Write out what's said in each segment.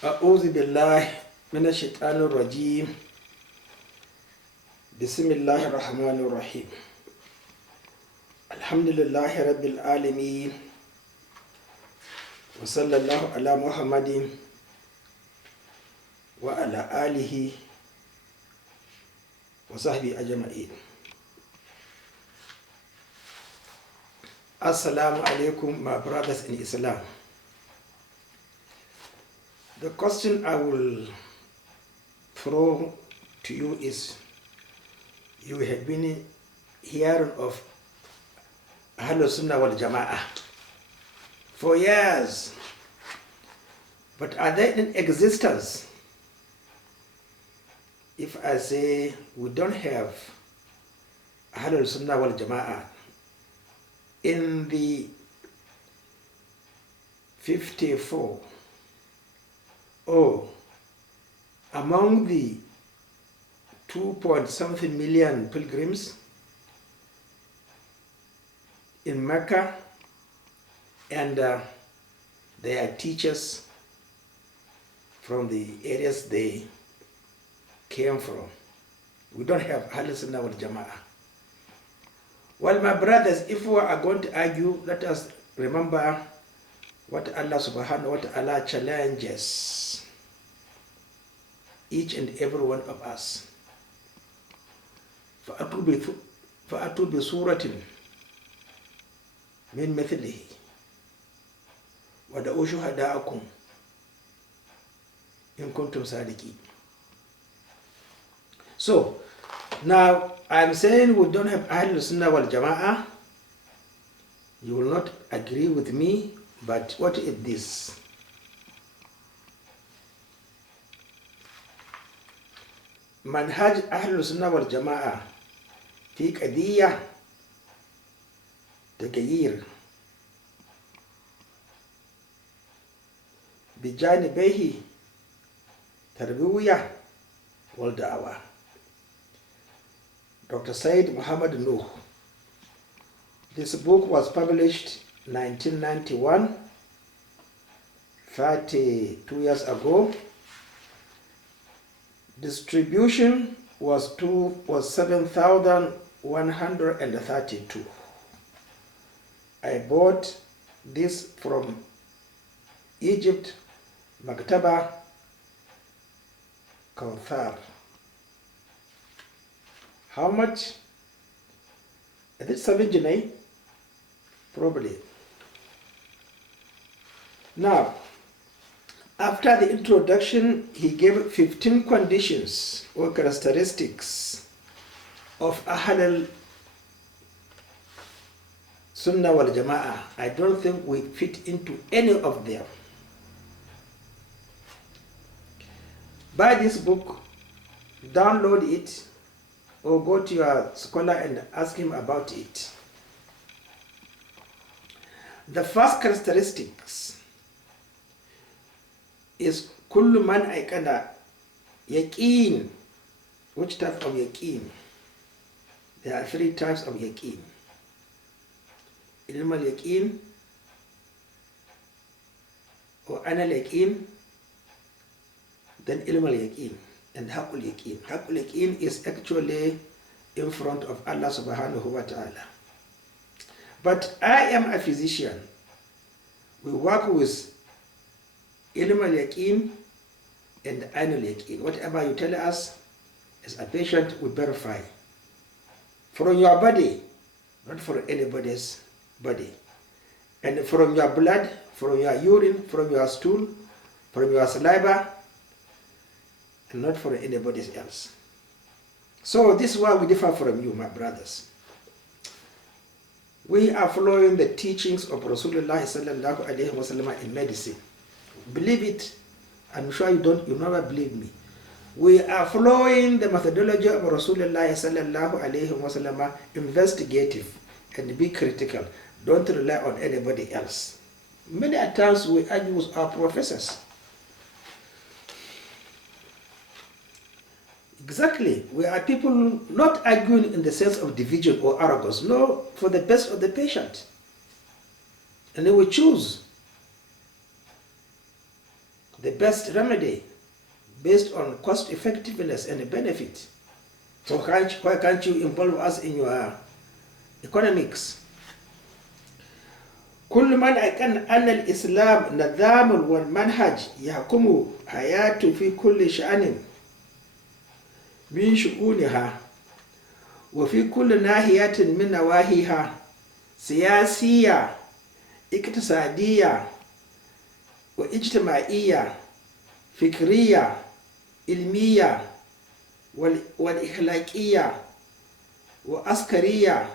أعوذ بالله من الشيطان الرجيم. بسم الله الرحمن الرحيم. الحمد لله رب العالمين، وصلى الله على محمد وعلى آله وصحبه أجمعين. Assalamu alaikum, my brothers in Islam. The question I will throw to you is, you have been hearing of Ahl-Sunna wal Jamaa'ah for years, but are they in existence? If I say we don't have Ahl-Sunna wal Jamaa'ah in the 54 or among the 2-point-something million pilgrims in Mecca and their teachers from the areas they came from, we don't have Ahl-Sunna wal Jamaa'ah. Well, my brothers, if we are going to argue, let us remember what Allah subhanahu wa ta'ala challenges each and every one of us. فَأَتُوا بِسُورَةٍ مِّن مِثْلِهِ وَدَعُوا شُهَدَاءَكُمْ إِن كُنتُمْ صَادِقِينَ. So, now I'm saying we don't have Ahl-Sunna wal Jamaa'ah. You will not agree with me, but what is this? منهج أهل السنة والجماعة في قضية تغيير بجانبيه تربوية والدعوة. Dr. Said Muhammad Nuh. This book was published 1991, 32 years ago. Distribution was 7,132. I bought this from Egypt, Maktaba Concorde. How much? Is it 7 Janay? Probably. Now, after the introduction, he gave 15 conditions or characteristics of Ahl-Sunna wal Jamaa'ah. I don't think we fit into any of them. Buy this book, download it, or go to your scholar and ask him about it. The first characteristics is kullu man aikana yaqeen. Which type of yaqeen? There are 3 types of yaqeen. Ilm al-yaqeen or ana al-yaqeen, then ilm al-yaqeen and haqqul yaqeen. Haqqul yaqeen is actually in front of Allah subhanahu wa ta'ala. But I am a physician. We work with ilm al-yaqeen and ain al-yaqeen. Whatever you tell us as a patient, we verify from your body, not from anybody's body, and from your blood, from your urine, from your stool, from your saliva, and not from anybody else. So this is why we differ from you, my brothers. We are following the teachings of Rasulullah sallallahu alaihi wasallam in medicine. Believe it. I'm sure you never believe me. We are following the methodology of Rasulullah sallallahu alaihi wasallam, investigative and be critical. Don't rely on anybody else. Many times we argue with our professors. Exactly. We are people not arguing in the sense of division or arrogance. No, for the best of the patient. And then we choose. the best remedy based on cost effectiveness and benefit. So why can't you involve us in your economics? كل من أن الإسلام نظام والمنهج يحكم حياته في كل شأن من شؤونها وفي كل ناحية من نواحيها سياسية اقتصادية واجتماعية فكرية علمية والإخلاقية وعسكرية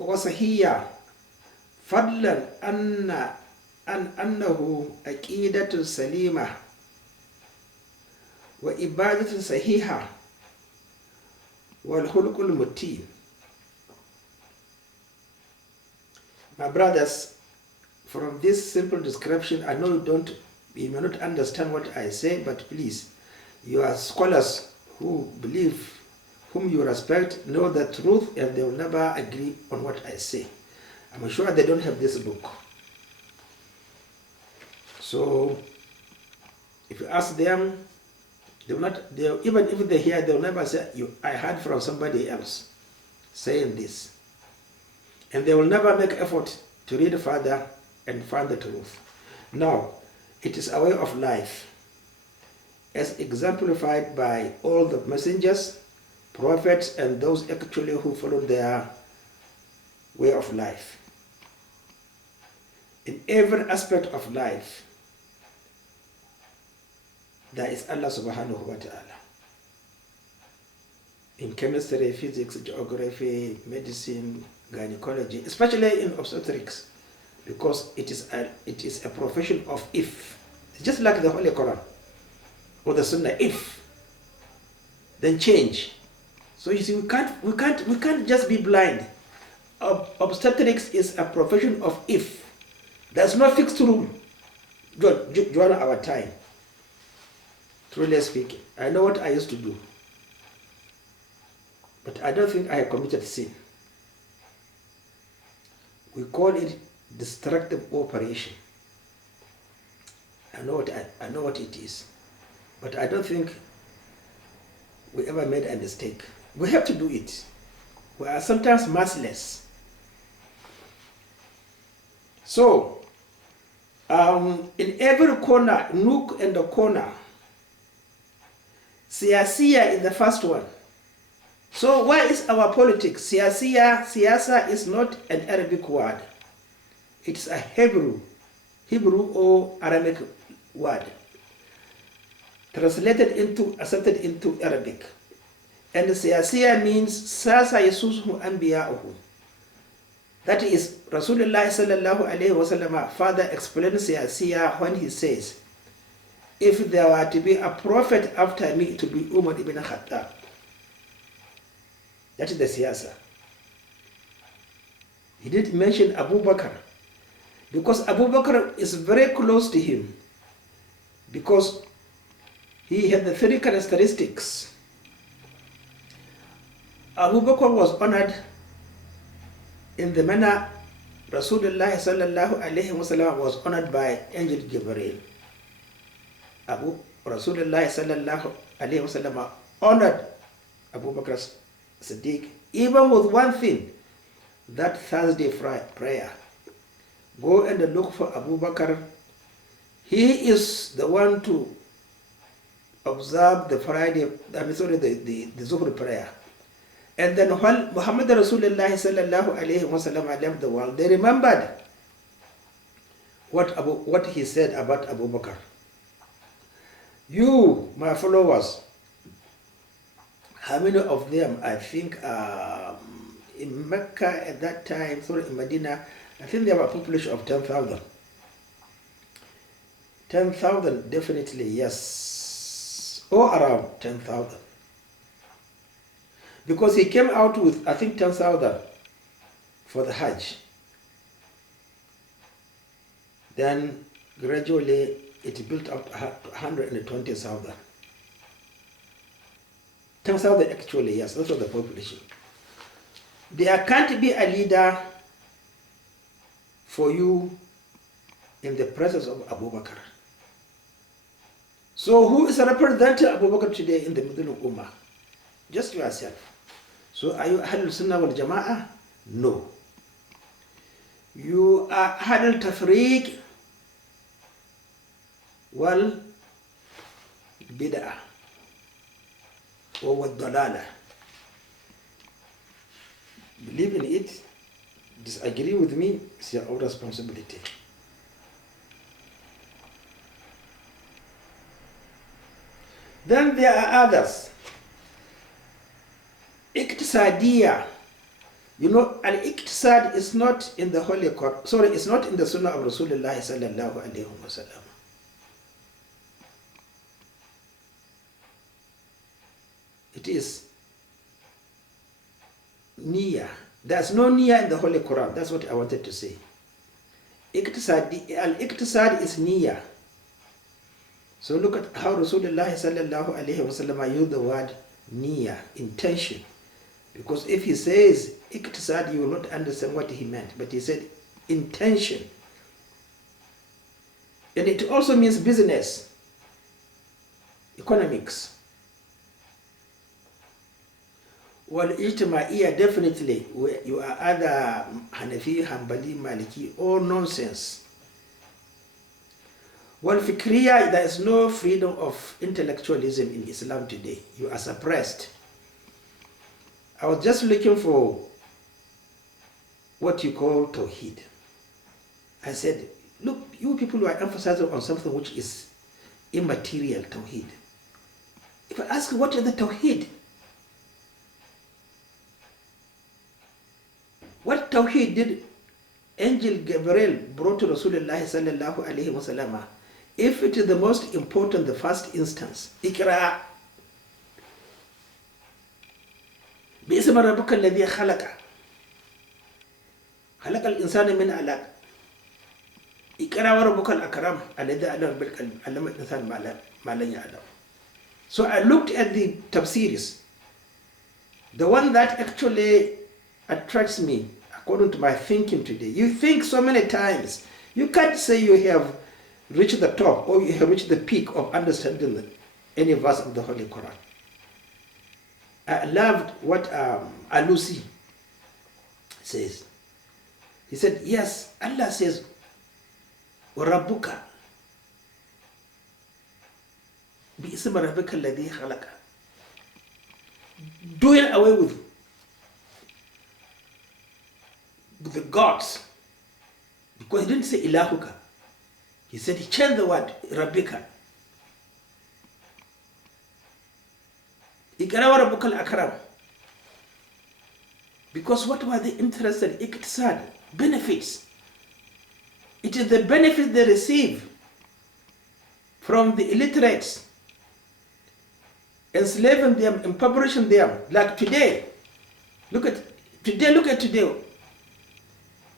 وصحية فضلا أنه عقيدة سليمة وإبادة صحيحة والخلق المتين. My brothers, from this simple description, I know you may not understand what I say, but please, you are scholars who believe, whom you respect, know the truth, and they will never agree on what I say. I'm sure they don't have this book. So, if you ask them, they will not, even if they hear, they will never say, I heard from somebody else saying this. And they will never make effort to read further and find the truth. Now, it is a way of life, as exemplified by all the messengers, prophets, and those actually who followed their way of life. In every aspect of life, there is Allah subhanahu wa ta'ala. In chemistry, physics, geography, medicine, gynecology, especially in obstetrics, because it is a profession of if. It's just like the Holy Quran or the Sunnah, if, then change. So you see, we can't just be blind. Obstetrics is a profession of if. There's no fixed rule during our time. Truly speaking, I know what I used to do, but I don't think I have committed sin. We call it destructive operation. I know what it is, but I don't think we ever made a mistake. We have to do it. We are sometimes merciless. So, in every corner, nook and the corner, siyasiya is the first one. So why is our politics? Siyasa is not an Arabic word. It's a Hebrew or Aramaic word, accepted into Arabic. And siyasiya means sasa yasusuhu anbiya'uhu. That is, Rasulullah sallallahu alayhi wa sallam, further explains siyasiya when he says, if there were to be a prophet after me, it would be Umar ibn Khattab. That is the siyasa. He didn't mention Abu Bakr, because Abu Bakr is very close to him, because he had the three characteristics. Abu Bakr was honored in the manner Rasulullah sallallahu alayhi wa sallam was honored by Angel Jibreel. Rasulullah sallallahu alayhi wa sallam honored Abu Bakr Siddiq, even with one thing, that Thursday prayer. Go and look for Abu Bakr. He is the one to observe the the Zuhr prayer. And then when Muhammad Rasulullah sallallahu alayhi wa sallam left the world, they remembered what he said about Abu Bakr. You, my followers, how many of them, I think, in Mecca at that time, in Medina, I think there were a population of 10,000. 10,000, definitely, yes. Or around 10,000. Because he came out with, I think, 10,000 for the Hajj. Then, gradually, it built up to 120,000. 10,000 actually, yes, that's what the population. There can't be a leader for you in the presence of Abu Bakr. So who is representing Abu Bakr today in the Muslim Umma? Just yourself. So are you Ahl-Sunna wal Jamaa'ah? No. You are Ahl Tafriq wal Bid'ah or wal Dalala. Believe in it, disagree with me, it's your own responsibility. Then there are others. Iqtisadiyya. You know, al-iqtisad is not in the Holy Quran. Sorry, it's not in the Sunnah of Rasulullah sallallahu alaihi wasallam. It is niyyah. There's no niyyah in the Holy Quran. That's what I wanted to say. Al-iqtisad is niyyah. So look at how Rasulullah sallallahu alaihi wasallam used the word niyyah, intention. Because if he says iqtisad, you will not understand what he meant. But he said intention. And it also means business, economics. Well, ijtima'iyya, definitely, you are either Hanafi, Hanbali, Maliki, all nonsense. Well, fikriya, there is no freedom of intellectualism in Islam today. You are suppressed. I was just looking for what you call Tawheed. I said, look, you people are emphasizing on something which is immaterial, Tawheed. If I ask you, what is the Tawheed? What Tawheed did Angel Gabriel brought to Rasulullah sallallahu alaihi wasallam? If it is the most important, the first instance, Ikra. باسم ربك الذي خلق الإنسان من علق اقرأ وربك الأكرم الذي علم الإنسان ما لم يعلم. So I looked at the tafsirs. The one that actually attracts me according to my thinking today. You think so many times. You can't say you have reached the top or you have reached the peak of understanding any verse of the Holy Quran. I loved what Alusi says. He said, yes, Allah says, وَرَبُّكَ بِإِسْمَ رَبِّكَ الَّذِي خَلَقَ. Doing away with the gods. Because he didn't say ilahuka. He said, he changed the word, Rabbika. Because what were they interested in? Iqtisad, benefits. It is the benefits they receive from the illiterates, enslaving them, impoverishing them. Like today, look at today.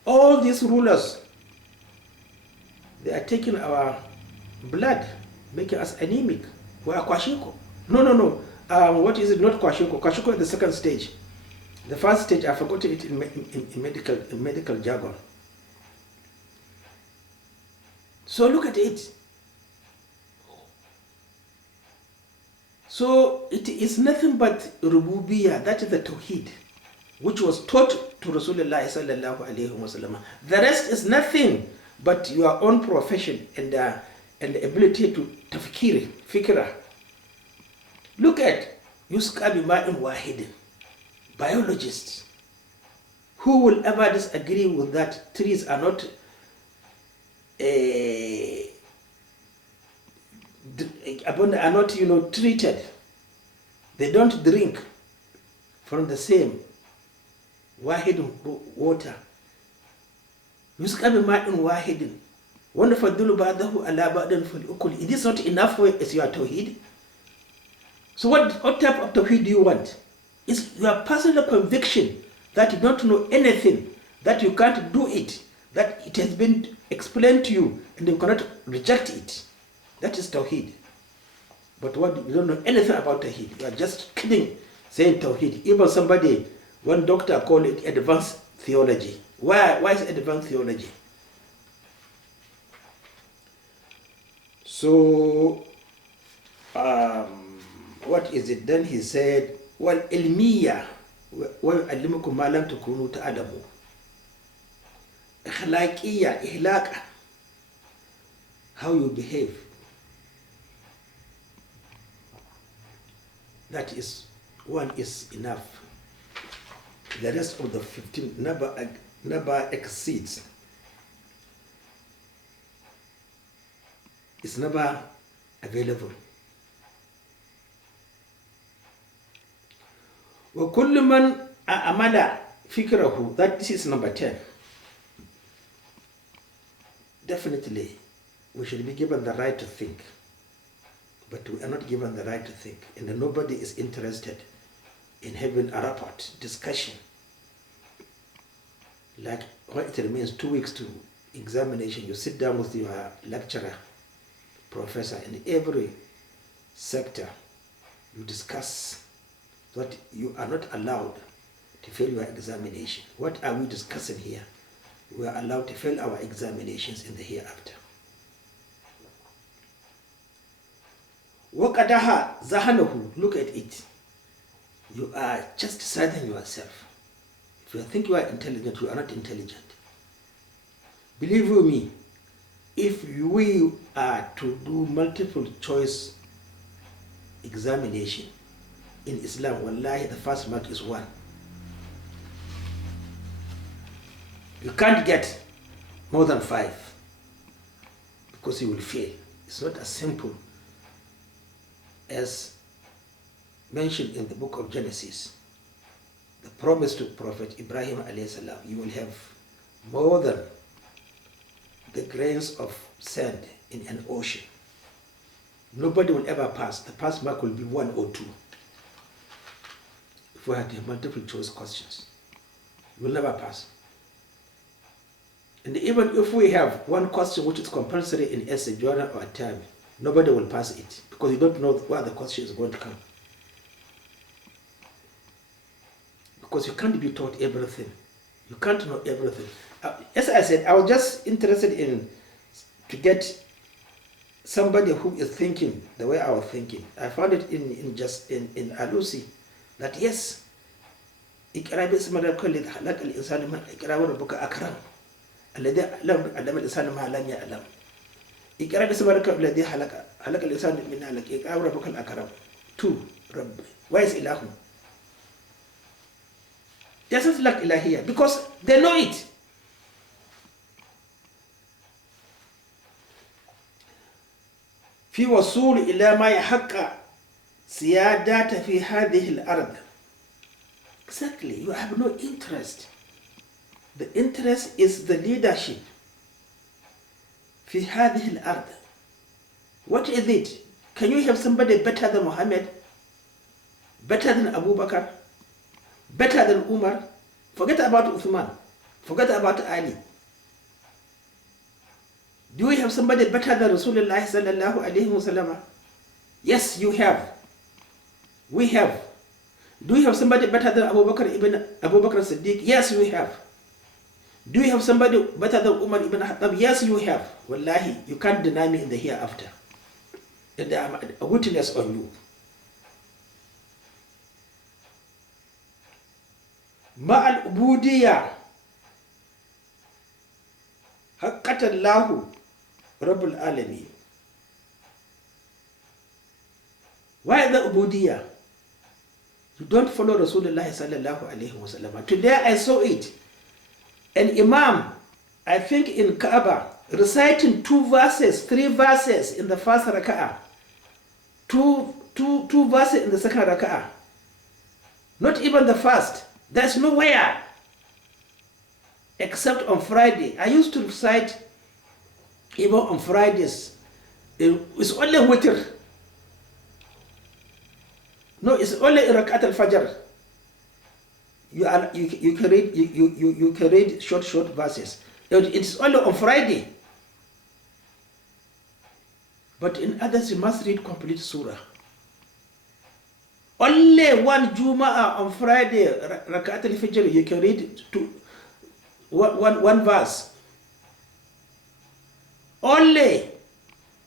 All these rulers, they are taking our blood, making us anemic. We are kwashiko. No. What is it? Not kwashiko. Kwashiko is the second stage. The first stage, I forgot it in medical jargon. So look at it. So it is nothing but rububiyah, that is the tawheed, which was taught to Rasulullah sallallahu alaihi wasallam. The rest is nothing but your own profession and the ability to tafkir, fikra. Look at Yuska bima'in wahidin, biologists. Who will ever disagree with that? Trees are not treated. They don't drink from the same wahid water. Yuska bima'in wahidin. وَنَفَضِّلُ بَعْضَهُ عَلَى بَعْضٍ فِي الْأُكُلِ. It is not enough for as your tawheed. So what type of tawheed do you want? It's your personal conviction that you don't know anything, that you can't do it, that it has been explained to you and you cannot reject it. That is tawheed. But what you don't know anything about tawheed. You are just kidding saying tawheed. Even one doctor called it advanced theology. Why is it advanced theology? So, what is it? Then he said, well, ilmiya wa yu'allimukum ma lam takunu ta'lamu. Ikhlaqiyya, ihlaqa, how you behave. That is, one is enough. The rest of the 15 never exceeds. It's never available. وَكُلُّ مَنْ أَعْمَلَ فِكْرَهُ. That this is number 10. Definitely, we should be given the right to think. But we are not given the right to think. And nobody is interested in having a report, discussion. Like what it remains 2 weeks to examination, you sit down with your lecturer, professor, in every sector, you discuss that you are not allowed to fail your examination. What are we discussing here? We are allowed to fail our examinations in the hereafter. وَقَدَهَا زَهَنَهُ. Look at it. You are just deciding yourself. If you think you are intelligent, you are not intelligent. Believe you me, if we are to do multiple choice examination in Islam, wallahi, the first mark is 1. You can't get more than 5 because you will fail. It's not as simple as mentioned in the book of Genesis. The promise to Prophet Ibrahim alayhi salam, you will have more than the grains of sand in an ocean. Nobody will ever pass. The pass mark will be 1 or 2. If we had multiple choice questions, you will never pass. And even if we have one question which is compulsory in essay, journal, or term, nobody will pass it because you don't know where the question is going to come. Because you can't be taught everything. You can't know everything. As I said, I was just interested in to get somebody who is thinking the way I was thinking. I found it in Alusi that yes, اقرأ باسم ربك الذي خلق الإنسان من اقرأ وربك أكرم الذي علم الإنسان ما لم يعلم اقرأ باسم ربك الذي خلق الإنسان من علق اقرأ وربك الأكرم. 2. Rabb. Why is Ilahu? They doesn't like Ilahiyya because they know it. في وصول إلى ما يحقق سيادة في هذه الأرض. Exactly, you have no interest. The interest is the leadership في هذه الأرض. What is it? Can you have somebody better than Muhammad? Better than Abu Bakr? Better than Umar? Forget about Uthman. Forget about Ali. Do we have somebody better than Rasulullah sallallahu alayhi wa sallam? Yes, you have. We have. Do we have somebody better than Abu Bakr Siddiq? Yes, we have. Do you have somebody better than Umar ibn Khattab? Yes, you have. Wallahi, you can't deny me in the hereafter. And I am a witness on you. Ma'al ubudiyya haqqatallahu Rabbul Alamin. Why the ubudiyya? You don't follow Rasulullah sallallahu alayhi wa sallam. Today I saw it. An imam, I think in Kaaba, reciting 2 verses, 3 verses in the first raka'ah, two verses in the second raka'ah. Not even the first. There's nowhere except on Friday. I used to recite even on Fridays. It's only witr. No, it's only rakat al-fajr. You can read short verses. It's only on Friday. But in others you must read complete surah. Only one Jamaa'A on Friday, rakat al-fajr, you can read one verse. Only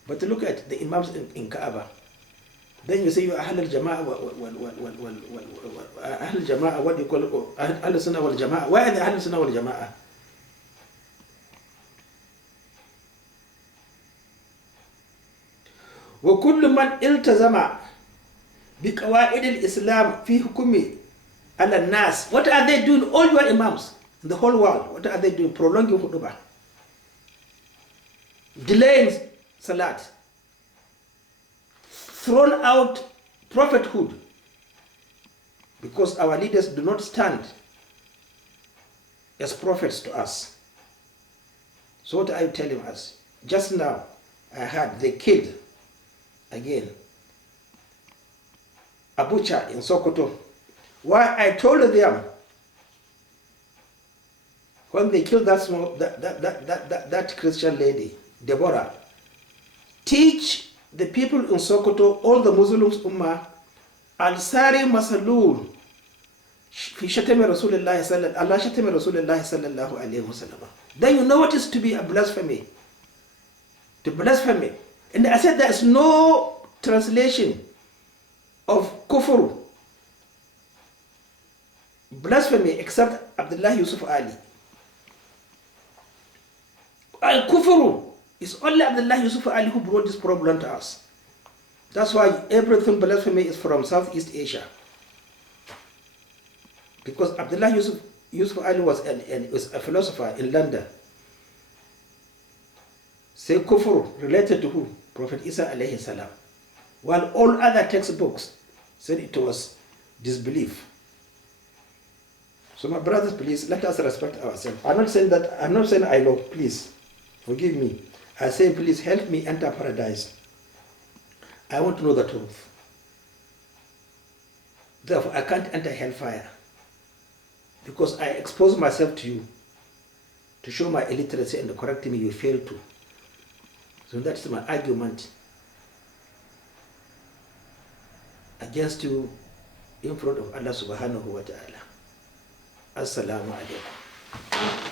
But look at the Imams in Kaaba. Then you say you are Ahl Jamaa'A, Ahl Jamaa'A, what do you call it? Ahl-Sunna wal Jamaa'A. Why are the Ahl-Sunna wal Jamaa'A? وكل من التزم بقواعد الإسلام في حكم على الناس. What are they doing? All your Imams in the whole world, what are they doing? Prolonging khutbah, delaying salat, thrown out prophethood, because our leaders do not stand as prophets to us. So what are you telling us? Just now I heard they killed again a butcher in Sokoto. Why? I told them when they killed that Christian lady, Deborah, teach the people in Sokoto, all the Muslim Umma, al-sari masalul fi shatami Rasulullah sallallahu alayhi wa sallam. Then you know what is to be a blasphemy. To blasphemy. And I said there is no translation of kufr, blasphemy, except Abdullah Yusuf Ali. Al-kufr is only Abdullah Yusuf Ali who brought this problem to us. That's why everything blasphemy is from Southeast Asia. Because Abdullah Yusuf Ali was a philosopher in London. Say kufr related to who? Prophet Isa alayhi salam. While all other textbooks said it was disbelief. So my brothers, please let us respect ourselves. I'm not saying I know, please forgive me. I say please help me enter paradise. I want to know the truth. Therefore I can't enter hellfire, because I expose myself to you to show my illiteracy and correct me, you fail to. So that's my argument against you in front of Allah subhanahu wa ta'ala. Assalamu alaikum.